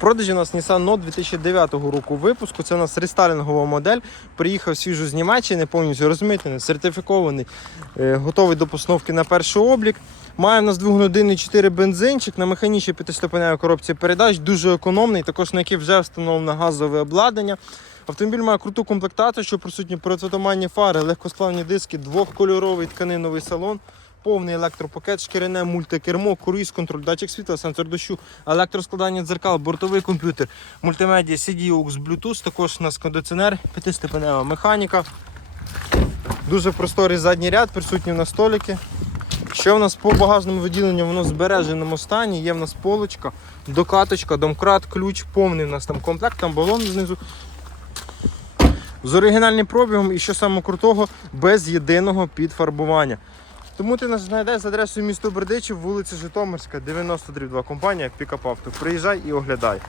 Продажі у нас Nissan Note 2009 року випуску. Це у нас рестайлінгова модель. Приїхав свіжо з Німеччини, повністю розмитнений, сертифікований, е, готовий до постановки на перший облік. Має в нас двигун 1.4 бензинчик на механічній п'ятиступеневій коробці передач, дуже економний, також на який вже встановлено газове обладнання. Автомобіль має круту комплектацію, що присутні протитуманні фари, легкосплавні диски, двохкольоровий тканиновий салон, повний електропакет, шкіряне мультикермо, круїз, контроль, датчик світла, сенсор дощу, електроскладання дзеркал, бортовий комп'ютер, мультимедіа, CD, AUX, Bluetooth, також у нас кондиціонер, п'ятиступенева механіка. Дуже просторий задній ряд, присутні на столики. Що в нас по багажному відділенню, воно збереженому стані, є в нас полочка, докаточка, домкрат, ключ, повний у нас там комплект, там балон знизу. З оригінальним пробігом і що саме крутого, без єдиного підфарбування. Тому ти нас знайдеш з адресою місто Бердичів, вулиця Житомирська, 92 компанія Пікап Авто. Приїжджай і оглядай.